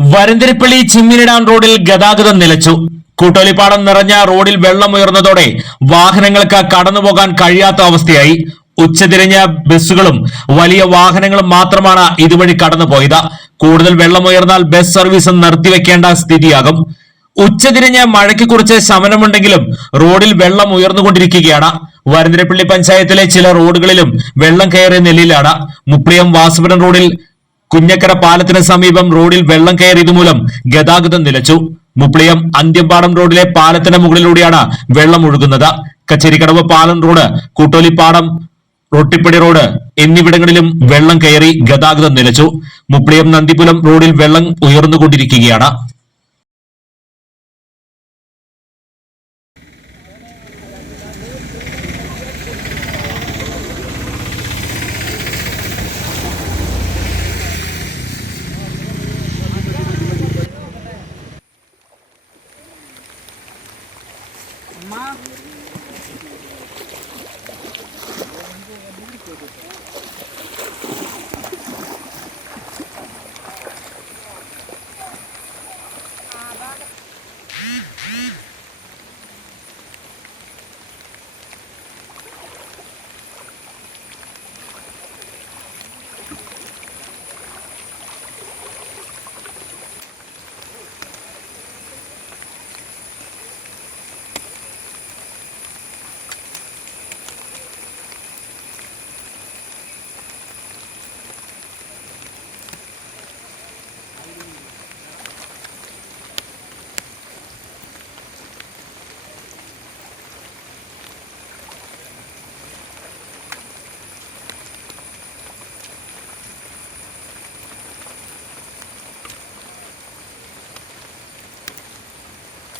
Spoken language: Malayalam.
വരന്തിരിപ്പള്ളി ചിമ്മിനിടാൻ റോഡിൽ ഗതാഗതം നിലച്ചു. കൂട്ടോലിപ്പാടം നിറഞ്ഞ റോഡിൽ വെള്ളം ഉയർന്നതോടെ വാഹനങ്ങൾക്ക് കടന്നുപോകാൻ കഴിയാത്ത അവസ്ഥയായി. ഉച്ചതിരിഞ്ഞ ബസ്സുകളും വലിയ വാഹനങ്ങളും മാത്രമാണ് ഇതുവഴി കടന്നുപോയത്. കൂടുതൽ വെള്ളം ഉയർന്നാൽ ബസ് സർവീസ് നിർത്തിവെക്കേണ്ട സ്ഥിതിയാകും. ഉച്ചതിരിഞ്ഞ് മഴയ്ക്ക് കുറിച്ച് ശമനമുണ്ടെങ്കിലും റോഡിൽ വെള്ളം ഉയർന്നുകൊണ്ടിരിക്കുകയാണ്. വരന്തിരപ്പള്ളി പഞ്ചായത്തിലെ ചില റോഡുകളിലും വെള്ളം കയറിയ നിലയിലാണ്. മുപ്രിയം വാസുപുരം റോഡിൽ കുഞ്ഞക്കര പാലത്തിന് സമീപം റോഡിൽ വെള്ളം കയറിയതുമൂലം ഗതാഗതം നിലച്ചു. മുപ്ലിയം അന്ത്യമ്പാടം റോഡിലെ പാലത്തിന് മുകളിലൂടെയാണ് വെള്ളം ഒഴുകുന്നത്. കച്ചേരിക്കടവ് പാലം റോഡ് കൂട്ടോലിപ്പാടം റൊട്ടിപ്പടി റോഡ് എന്നിവിടങ്ങളിലും വെള്ളം കയറി ഗതാഗതം നിലച്ചു. മുപ്ലിയം നന്ദിപുലം റോഡിൽ വെള്ളം ഉയർന്നുകൊണ്ടിരിക്കുകയാണ്. Ama Mm-hmm.